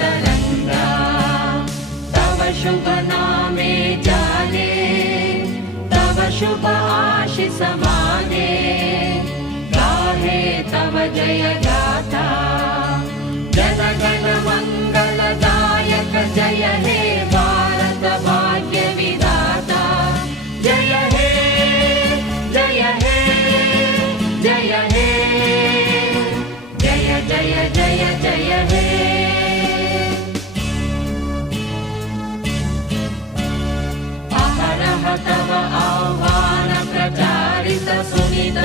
तरंगा तव शुभ नामे जाने तव शुभ आशीष माने गाहे तव जय गाथा जन गण मंगलदायक जय हे भारत भाग्य विधाता जय हे जय हे जय हे जय जय जय जय हे अहरह तव आह्वान प्रचारित सुमित